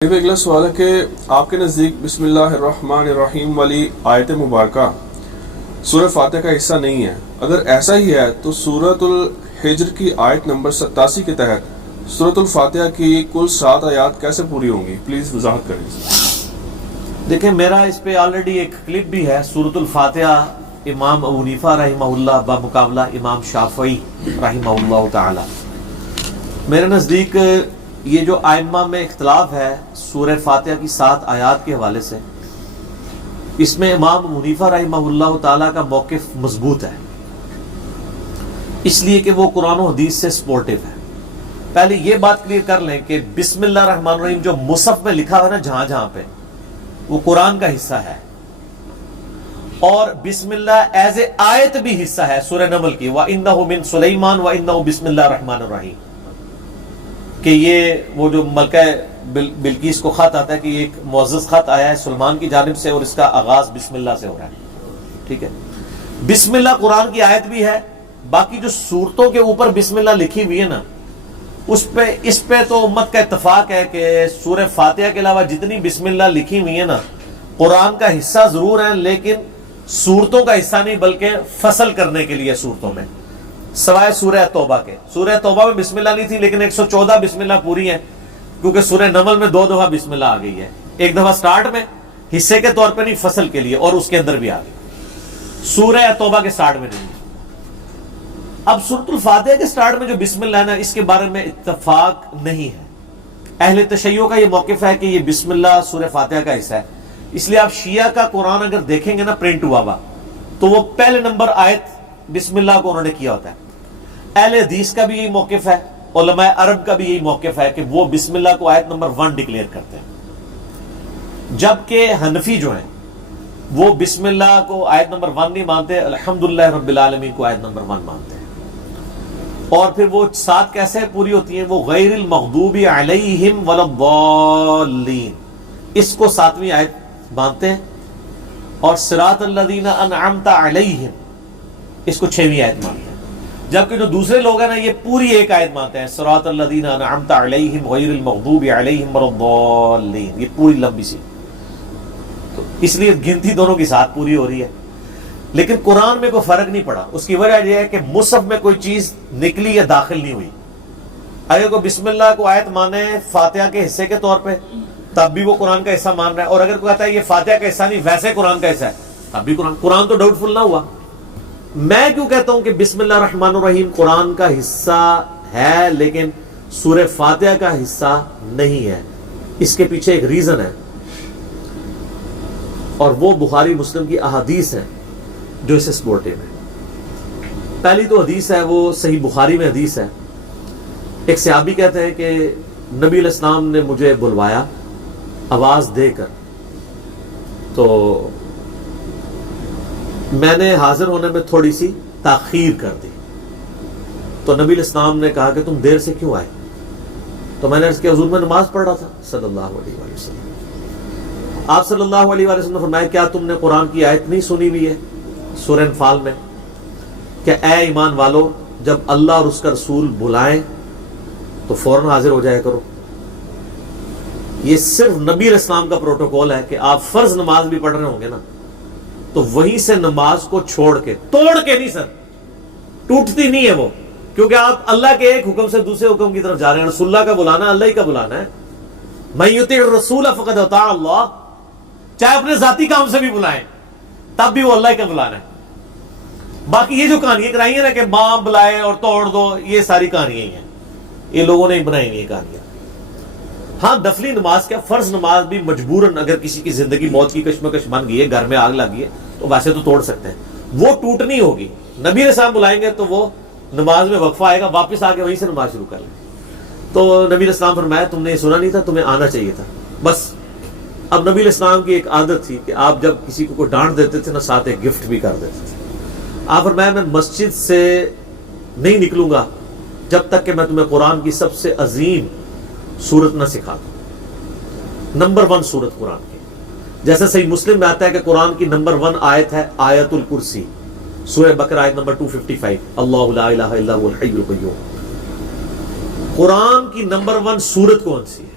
اگلا سوال ہے کہ آپ کے نزدیک بسم اللہ الرحمن الرحیم والی آیت مبارکہ سورہ فاتحہ کا حصہ نہیں ہے؟ اگر ایسا ہی ہے تو سورۃ الحجر کی آیت نمبر 87 کے تحت سورۃ الفاتحہ کی کل 7 آیات کیسے پوری ہوں گی؟ پلیز وضاحت کریں۔ دیکھیں، میرا اس پہ آلریڈی ایک کلپ بھی ہے۔ سورۃ الفاتحہ امام ابو حنیفہ رحمہ اللہ بمقابلہ امام شافعی رحمہ اللہ تعالی۔ میرے نزدیک یہ جو ائمہ میں اختلاف ہے سورہ فاتحہ کی 7 آیات کے حوالے سے، اس میں امام ابو حنیفہ رحمہ اللہ تعالیٰ کا موقف مضبوط ہے، اس لیے کہ وہ قرآن و حدیث سے سپورٹیو ہے۔ پہلے یہ بات کلیئر کر لیں کہ بسم اللہ الرحمن الرحیم جو مصحف میں لکھا ہوا ہے نا جہاں جہاں پہ، وہ قرآن کا حصہ ہے، اور بسم اللہ ایز اے آیت بھی حصہ ہے سورہ نمل کی، وَإِنَّهُ مِن سُلَيْمَانَ وَإِنَّهُ بسم اللہ الرحمن الرحیم، کہ یہ وہ جو ملکہ بلقیس کو خط آتا ہے کہ یہ ایک معزز خط آیا ہے سلمان کی جانب سے اور اس کا آغاز بسم اللہ سے ہو رہا ہے، ٹھیک ہے۔ بسم اللہ قرآن کی آیت بھی ہے، باقی جو سورتوں کے اوپر بسم اللہ لکھی ہوئی ہے نا، اس پہ تو امت کا اتفاق ہے کہ سورہ فاتحہ کے علاوہ جتنی بسم اللہ لکھی ہوئی ہے نا، قرآن کا حصہ ضرور ہے لیکن سورتوں کا حصہ نہیں، بلکہ فصل کرنے کے لیے سورتوں میں، سوائے سورہ توبہ کے۔ سورہ توبہ میں بسم اللہ نہیں تھی لیکن 114 بسم اللہ پوری ہیں، کیونکہ سورہ نمل میں 2 دفعہ بسم اللہ آ گئی ہے، ایک دفعہ سٹارٹ میں حصے کے طور پہ نہیں، فصل کے لیے، اور اس کے اندر بھی آ گئی، سورہ توبہ کے سٹارٹ میں نہیں۔ اب سورۃ الفاتحہ کے سٹارٹ میں جو بسم اللہ ہے نا، اس کے بارے میں اتفاق نہیں ہے۔ اہل تشیع کا یہ موقف ہے کہ یہ بسم اللہ سورہ فاتحہ کا حصہ ہے، اس لیے آپ شیعہ کا قرآن اگر دیکھیں گے نا پرنٹ ہوا ہوا، تو وہ پہلے نمبر آیت بسم اللہ کو انہوں نے کیا ہوتا ہے۔ اہل حدیث کا بھی یہی موقف ہے، علماء عرب کا بھی یہی موقف ہے کہ وہ بسم اللہ کو آیت نمبر 1 ڈکلیئر کرتے ہیں، جبکہ حنفی جو ہیں وہ بسم اللہ کو آیت نمبر 1 نہیں مانتے، الحمدللہ رب العالمین کو آیت نمبر 1 مانتے ہیں۔ اور پھر وہ 7 کیسے پوری ہوتی ہیں؟ وہ غیر المغضوب علیہم ولا الضالین، اس کو 7ویں آیت مانتے ہیں، اور صراط الذین انعمت علیہم اس کو 6ویں آیت مانتے ہیں، جبکہ جو دوسرے لوگ ہیں نا یہ پوری ایک آیت مانتے ہیں، صراط الذین انعمت علیہم غیر المغضوب علیہم ولا الضالین، یہ پوری لمبی سی، تو اس لیے گنتی دونوں کی ساتھ پوری ہو رہی ہے۔ لیکن قرآن میں کوئی فرق نہیں پڑا، اس کی وجہ یہ ہے کہ مصحف میں کوئی چیز نکلی یا داخل نہیں ہوئی۔ اگر کوئی بسم اللہ کو آیت مانے فاتحہ کے حصے کے طور پہ، تب بھی وہ قرآن کا حصہ مان رہا ہے، اور اگر کوئی کہتا ہے یہ فاتحہ کا حصہ نہیں ویسے قرآن کا حصہ ہے، تب بھی قرآن تو ڈاؤٹ فل نہ ہوا۔ میں کیوں کہتا ہوں کہ بسم اللہ الرحمن الرحیم قرآن کا حصہ ہے لیکن سورہ فاتحہ کا حصہ نہیں ہے؟ اس کے پیچھے ایک ریزن ہے، اور وہ بخاری مسلم کی احادیث ہیں جو اسے سپورٹیو ہے۔ پہلی تو حدیث ہے، وہ صحیح بخاری میں حدیث ہے، ایک صحابی کہتے ہیں کہ نبی علیہ السلام نے مجھے بلوایا آواز دے کر، تو میں نے حاضر ہونے میں تھوڑی سی تاخیر کر دی، تو نبی علیہ السلام نے کہا کہ تم دیر سے کیوں آئے؟ تو میں نے عرض کیا حضور میں نماز پڑھ رہا تھا صلی اللہ علیہ وآلہ وسلم۔ آپ صلی اللہ علیہ وآلہ وسلم نے فرمایا کیا تم نے قرآن کی آیت نہیں سنی ہوئی ہے سورہ انفال میں کہ اے ایمان والو جب اللہ اور اس کا رسول بلائیں تو فوراً حاضر ہو جایا کرو؟ یہ صرف نبی علیہ السلام کا پروٹوکول ہے کہ آپ فرض نماز بھی پڑھ رہے ہوں گے نا، تو وہیں سے نماز کو چھوڑ کے، توڑ کے نہیں سر، ٹوٹتی نہیں ہے وہ، کیونکہ آپ اللہ کے ایک حکم سے دوسرے حکم کی طرف جا رہے ہیں۔ رسول اللہ کا بلانا اللہ ہی کا بلانا ہے، من یطیع الرسول فقد اطاع اللہ، چاہے اپنے ذاتی کام سے بھی بلائیں تب بھی وہ اللہ کا بلانا ہے۔ باقی یہ جو کہانیاں کرائی ہیں نا کہ ماں بلائے اور توڑ دو، یہ ساری کہانیاں ہی ہیں، یہ لوگوں نے بنائی ہوئی کہانیاں۔ ہاں نفلی نماز کیا، فرض نماز بھی مجبوراً اگر کسی کی زندگی موت کی کشمکش بن گئی ہے، گھر میں آگ لگ گئی ہے، تو ویسے تو توڑ سکتے ہیں، وہ ٹوٹنی ہوگی۔ نبی علیہ السلام بلائیں گے تو وہ نماز میں وقفہ آئے گا، واپس آ کے وہیں سے نماز شروع کر لیں۔ تو نبی علیہ السلام فرمایا تم نے یہ سنا نہیں تھا، تمہیں آنا چاہیے تھا بس۔ اب نبی علیہ السلام کی ایک عادت تھی کہ آپ جب کسی کو کوئی ڈانٹ دیتے تھے نا، ساتھ ایک گفٹ بھی کر دیتے تھے۔ آپ فرمایا میں مسجد سے نہیں نکلوں گا جب تک کہ میں تمہیں قرآن کی سب سے عظیم سورت نہ سکھا دوں، نمبر 1 سورت قرآن کی، جیسے صحیح مسلم میں آتا ہے کہ قرآن کی نمبر 1 آیت ہے آیت الکرسی، سورہ بقرہ آیت نمبر 255، اللہ لا الہ الا هو الحی القیوم۔ قرآن کی نمبر 1 سورت کون سی ہے؟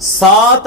7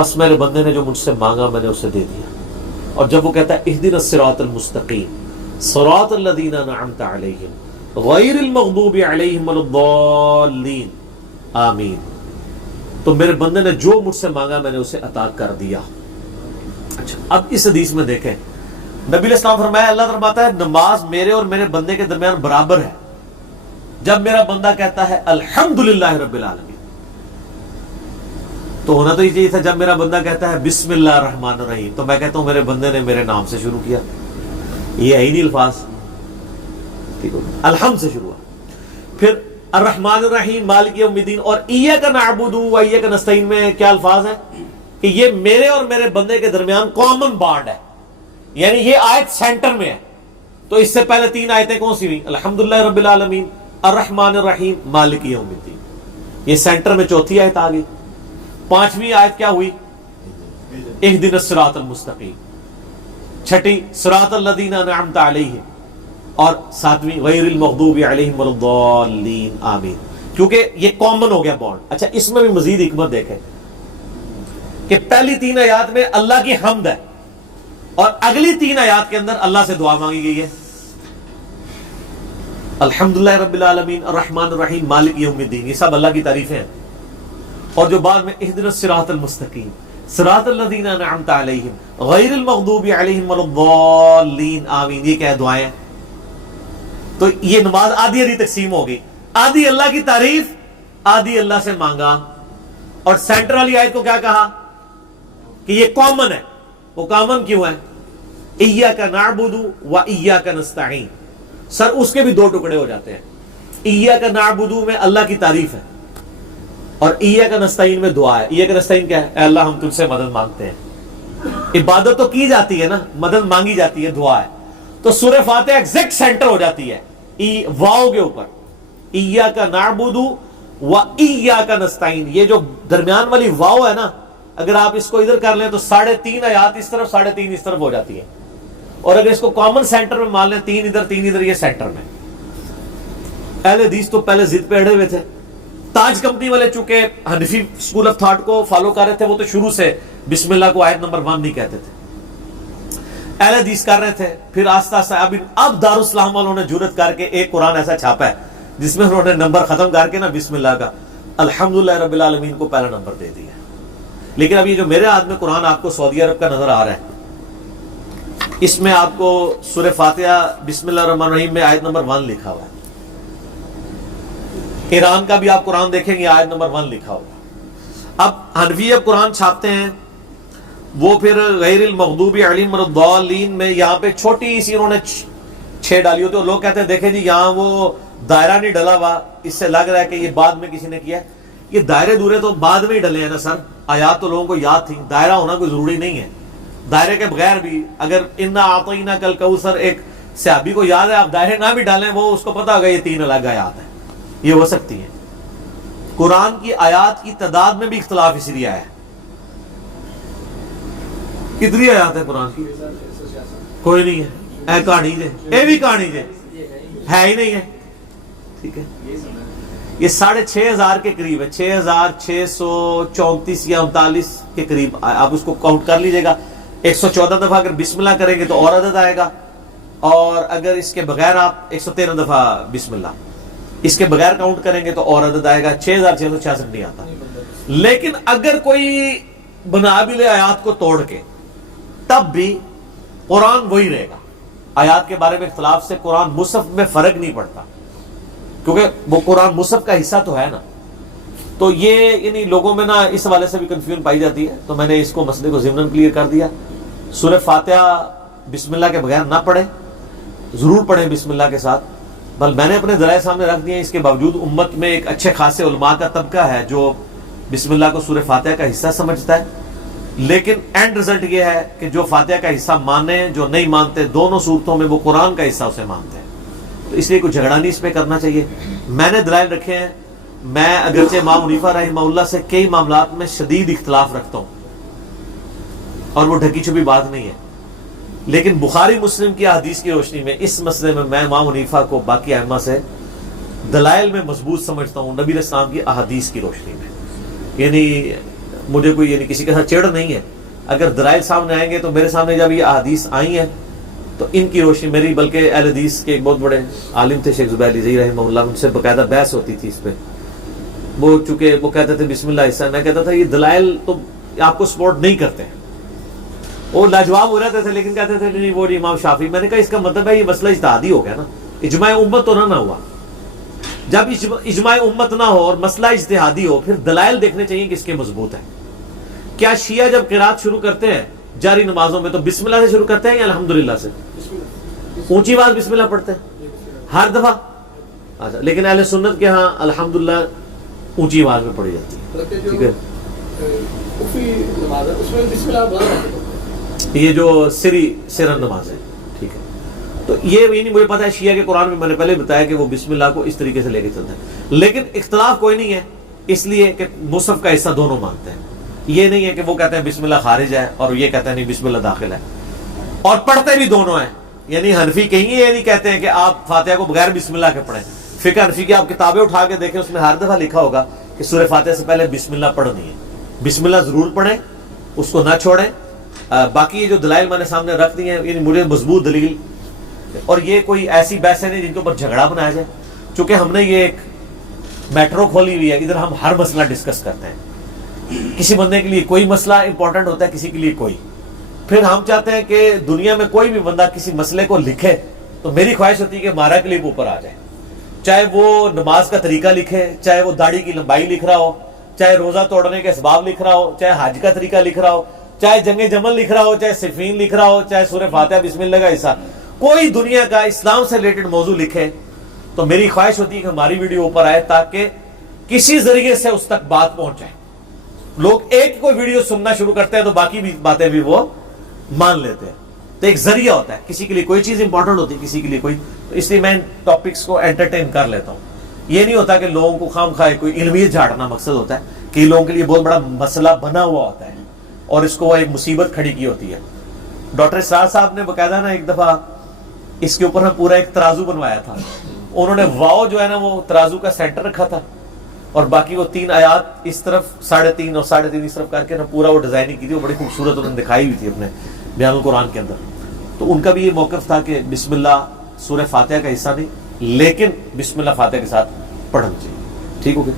بس میرے بندے نے جو مجھ سے مانگا میں نے اسے دے دیا. اور جب وہ کہتا ہے اہدنا الصراط المستقیم صراط الذین انعمت علیہم غیر المغضوب علیہم ولا الضالین آمین، تو میرے بندے نے جو مجھ سے مانگا میں نے اسے عطا کر دیا. اچھا، اب اس حدیث میں دیکھیں نبی علیہ السلام فرمایا، اللہ فرماتا ہے نماز میرے اور میرے بندے کے درمیان برابر ہے. جب میرا بندہ کہتا ہے الحمدللہ رب العالمین، تو ہونا تو یہ چاہیے تھا جب میرا بندہ کہتا ہے بسم اللہ الرحمن الرحیم، تو میں کہتا ہوں میرے بندے نے میرے نام سے شروع کیا. یہ ہے ہی نہیں الفاظ، الحمد سے شروع ہوا. پھر الرحمن الرحیم مالک یوم الدین اور ایاک نعبد و ایاک نستعین میں کیا الفاظ ہیں کہ یہ میرے اور میرے بندے کے درمیان کامن بانڈ ہے، یعنی یہ آیت سینٹر میں ہے. تو اس سے پہلے 3 آیتیں کون سی ہوئی؟ الحمدللہ رب العالمین، الرحمن الرحیم، مالک یوم الدین. یہ سینٹر میں چوتھی آیت آ گئی. 5ویں آیت کیا ہوئی؟ اہدنا الصراط المستقیم. 6 صراط الذین انعمت علیہم، اور 7ویں غیر المغضوب علیہم ولا الضالین آمین. کیونکہ یہ کامن ہو گیا بانڈ. اچھا، اس میں بھی مزید حکمت دیکھیں کہ پہلی 3 آیات میں اللہ کی حمد ہے اور اگلی 3 آیات کے اندر اللہ سے دعا مانگی گئی ہے. الحمدللہ رب العالمین، الرحمن الرحیم، مالک یوم الدین، یہ سب اللہ کی تعریفیں ہیں. اور جو بعد میں اہدنا الصراط المستقیم صراط الذین انعمت علیہم غیر المغضوب علیہم ولا الضالین آمین، یہ کیا دعائیں ہیں؟ تو یہ نماز آدھی آدھی تقسیم ہو گئی، آدھی اللہ کی تعریف، آدھی اللہ سے مانگا. اور سینٹر والی آیت کو کیا کہا کہ یہ کامن ہے. وہ کامن کیوں ہے؟ ایاک نعبد و ایاک نستعین. سر اس کے بھی 2 ٹکڑے ہو جاتے ہیں. ایاک نعبد میں اللہ کی تعریف ہے اور ایاک نستعین میں دعا ہے. ایاک نستعین کیا ہے؟ اے اللہ ہم تجھ سے مدد مانگتے ہیں. عبادت تو کی جاتی ہے نا، مدد مانگی جاتی ہے، دعا ہے. تو سورہ فاتحہ ایگزیکٹ سینٹر ہو جاتی ہے واو کے اوپر. ایاک نعبد و ایاک نستعین، یہ جو درمیان والی واو ہے نا، اگر آپ اس کو ادھر کر لیں تو 3.5 آیات اس طرف 3.5 اس طرف ہو جاتی ہے. اور اگر اس کو کامن سینٹر میں مان لیں 3 ادھر 3 ادھر، یہ سینٹر میں. اہل حدیث تو پہلے ضد پہ اڑے ہوئے تھے. تاج کمپنی والے چونکہ حنفی اسکول آف تھاٹ کو فالو کر رہے تھے، وہ تو شروع سے بسم اللہ کو آیت نمبر 1 نہیں کہتے تھے. اہل حدیث کر رہے تھے، پھر آہستہ آہستہ اب دارالاسلام والوں نے جرت کر کے ایک قرآن ایسا چھاپا ہے جس میں انہوں نے نمبر ختم کر کے نا بسم اللہ کا الحمدللہ رب العالمین کو پہلا نمبر دے دیا. لیکن اب یہ جو میرے ہاتھ میں قرآن آپ کو سعودی عرب کا نظر آ رہا ہے، اس میں آپ کو سورہ فاتحہ بسم اللہ الرحمن الرحیم میں آیت نمبر 1 لکھا ہوا ہے. ایران کا بھی آپ قرآن دیکھیں گے آیت نمبر 1 لکھا ہوا. اب حنفی اب قرآن چھاپتے ہیں، وہ پھر غیر المغضوب علیہم ولا الضالین میں یہاں پہ چھوٹی سی انہوں نے 6 ڈالی ہوتی ہے. لوگ کہتے ہیں دیکھیں جی یہاں وہ دائرہ نہیں ڈلا ہوا، اس سے لگ رہا ہے کہ یہ بعد میں کسی نے کیا ہے. یہ دائرے دورے تو بعد میں ہی ڈلے ہیں نا سر. آیات تو لوگوں کو یاد تھی، دائرہ ہونا کوئی ضروری نہیں ہے. دائرے کے بغیر بھی اگر انا اعطیناک الکوثر ایک صحابی کو یاد ہے، آپ دائرے نہ بھی ڈالیں وہ اس کو پتا ہوگا یہ 3 الگ آیات ہیں، یہ ہو سکتی ہیں. قرآن کی آیات کی تعداد میں بھی اختلاف اس لیے آیا ہے. کتنی آیات ہے قرآن کی؟ کوئی نہیں ہے. اے کہانی جے، اے بھی کہانی جے ہے ہی نہیں ہے. ٹھیک ہے، یہ 6,500 کے قریب ہے، 6,634 یا 39 کے قریب. آپ اس کو کاؤنٹ کر لیجئے گا. 114 دفعہ اگر بسم اللہ کریں گے تو اور عدد آئے گا، اور اگر اس کے بغیر آپ 113 دفعہ بسم اللہ اس کے بغیر کاؤنٹ کریں گے تو اور عدد آئے گا. 6,666 نہیں آتا. لیکن اگر کوئی بنا بھی لے آیات کو توڑ کے، تب بھی قرآن وہی رہے گا. آیات کے بارے میں اختلاف سے قرآن مصحف میں فرق نہیں پڑتا، کیونکہ وہ قرآن مصحف کا حصہ تو ہے نا. تو یہ یعنی لوگوں میں نا اس حوالے سے بھی کنفیوژن پائی جاتی ہے. تو میں نے اس کو مسئلے کو ضمن کلیئر کر دیا. سورہ فاتحہ بسم اللہ کے بغیر نہ پڑھیں، ضرور پڑھیں بسم اللہ کے ساتھ. بل میں نے اپنے ذرائع سامنے رکھ دیے. اس کے باوجود امت میں ایک اچھے خاصے علماء کا طبقہ ہے جو بسم اللہ کو سورہ فاتحہ کا حصہ سمجھتا ہے. لیکن اینڈ رزلٹ یہ ہے کہ جو فاتحہ کا حصہ مانے، جو نہیں مانتے، دونوں صورتوں میں وہ قرآن کا حصہ اسے مانتے ہیں. تو اس لیے کوئی جھگڑا نہیں اس پہ کرنا چاہیے. میں نے دلائل رکھے ہیں. میں اگرچہ امام حنیفہ رحمہ اللہ سے کئی معاملات میں شدید اختلاف رکھتا ہوں، اور وہ ڈھکی چھپی بات نہیں ہے، لیکن بخاری مسلم کی احادیث کی روشنی میں اس مسئلے میں میں امام حنیفہ کو باقی ائمہ سے دلائل میں مضبوط سمجھتا ہوں، نبی علیہ السلام کی احادیث کی روشنی میں. یعنی مجھے کوئی یعنی کسی کے ساتھ چڑ نہیں ہے. اگر دلائل سامنے آئیں گے تو میرے سامنے جب یہ احادیث آئی ہیں تو ان کی روشنی میری، بلکہ اہل حدیث کے ایک بہت بڑے عالم تھے شیخ زبیر علی رحمہ اللہ، ان سے باقاعدہ بحث ہوتی تھی اس پہ. وہ چونکہ وہ کہتے تھے بسم اللہ حصہ، میں کہتا تھا یہ دلائل تو آپ کو سپورٹ نہیں کرتے ہیں. وہ لاجواب ہو رہتے تھے لیکن کہتے تھے نہیں وہ امام شافعی. میں نے کہا اس کا مطلب ہے یہ مسئلہ اجتہادی ہو گیا نا، اجماع امت تو نہ ہوا. جب اجماع امت نہ ہو اور مسئلہ اجتہادی ہو پھر دلائل دیکھنے چاہیے کہ اس کے مضبوط ہیں. کیا شیعہ جب قرات شروع کرتے ہیں جاری نمازوں میں تو بسم اللہ سے شروع کرتے ہیں یا الحمدللہ سے؟ اونچی آواز بسم اللہ پڑھتے ہیں ہر دفعہ. اچھا، لیکن اہل سنت کے ہاں الحمدللہ اونچی آواز میں پڑھی جاتی ہے. ٹھیک ہے، یہ جو سرن نماز ہے. ٹھیک ہے، تو یہ نہیں مجھے پتا ہے شیعہ کے قرآن میں میں نے پہلے بتایا کہ وہ بسم اللہ کو اس طریقے سے لے کے چلتے ہیں، لیکن اختلاف کوئی نہیں ہے اس لیے کہ مصحف کا حصہ دونوں مانتے ہیں. یہ نہیں ہے کہ وہ کہتے ہیں بسم اللہ خارج ہے اور یہ کہتے ہیں نہیں بسم اللہ داخل ہے، اور پڑھتے بھی دونوں ہیں. یعنی حنفی کہیں یہ نہیں کہتے ہیں کہ آپ فاتحہ کو بغیر بسم اللہ کے پڑھیں. فقہ حنفی کی آپ کتابیں اٹھا کے دیکھیں، اس میں ہر دفعہ لکھا ہوگا کہ سورہ فاتحہ سے پہلے بسم اللہ پڑھنی ہے. بسم اللہ ضرور پڑھیں، اس کو نہ چھوڑیں. باقی یہ جو دلائل میں نے سامنے رکھ دی ہیں یعنی مجھے مضبوط دلیل، اور یہ کوئی ایسی بحثیں نہیں جن کے اوپر جھگڑا بنایا جائے. چونکہ ہم نے یہ ایک میٹرو کھولی ہوئی ہے، ادھر ہم ہر مسئلہ ڈسکس کرتے ہیں. کسی بندے کے لیے کوئی مسئلہ امپورٹنٹ ہوتا ہے، کسی کے لیے کوئی. پھر ہم چاہتے ہیں کہ دنیا میں کوئی بھی بندہ کسی مسئلے کو لکھے تو میری خواہش ہوتی ہے کہ ہمارا کلپ اوپر آ جائے، چاہے وہ نماز کا طریقہ لکھے، چاہے وہ داڑھی کی لمبائی لکھ رہا ہو، چاہے روزہ توڑنے کے اسباب لکھ رہا ہو، چاہے حج کا طریقہ لکھ رہا ہو، چاہے جنگ جمل لکھ رہا ہو، چاہے صفین لکھ رہا ہو، چاہے سورہ فاتحہ بسم اللہ کا حصہ، کوئی دنیا کا اسلام سے ریلیٹڈ موضوع لکھے تو میری خواہش ہوتی ہے کہ ہماری ویڈیو اوپر آئے تاکہ کسی ذریعے سے اس تک بات پہنچ جائے. لوگ ایک کوئی ویڈیو سننا شروع کرتے ہیں تو باقی بھی باتیں بھی وہ مان لیتے ہیں. تو ایک ذریعہ ہوتا ہے، کسی کے لیے کوئی چیز امپورٹنٹ ہوتی ہے، کسی کے لیے کوئی. تو اس لیے میں ٹاپکس کو انٹرٹین کر لیتا ہوں. یہ نہیں ہوتا کہ لوگوں کو خام خواہ کوئی علمیت جھاڑنا مقصد ہوتا ہے کہ لوگوں کے لیے بہت بڑا مسئلہ بنا ہوا ہوتا ہے اور اس کو وہ ایک مصیبت کھڑی کی ہوتی ہے. ڈاکٹر اسرار صاحب نے باقاعدہ نا ایک دفعہ اس کے اوپر پورا ایک ترازو بنوایا تھا. انہوں نے واؤ جو ہے نا وہ ترازو کا سینٹر رکھا تھا اور باقی وہ 3 آیات اس طرف 3.5 اور 3.5 اس طرف کر کے نا پورا وہ ڈیزائننگ کی تھی. وہ بڑی خوبصورت انہوں نے دکھائی ہوئی تھی اپنے بیان القرآن کے اندر. تو ان کا بھی یہ موقف تھا کہ بسم اللہ سورہ فاتحہ کا حصہ نہیں لیکن بسم اللہ فاتحہ کے ساتھ پڑھنا چاہیے. ٹھیک ہو گیا.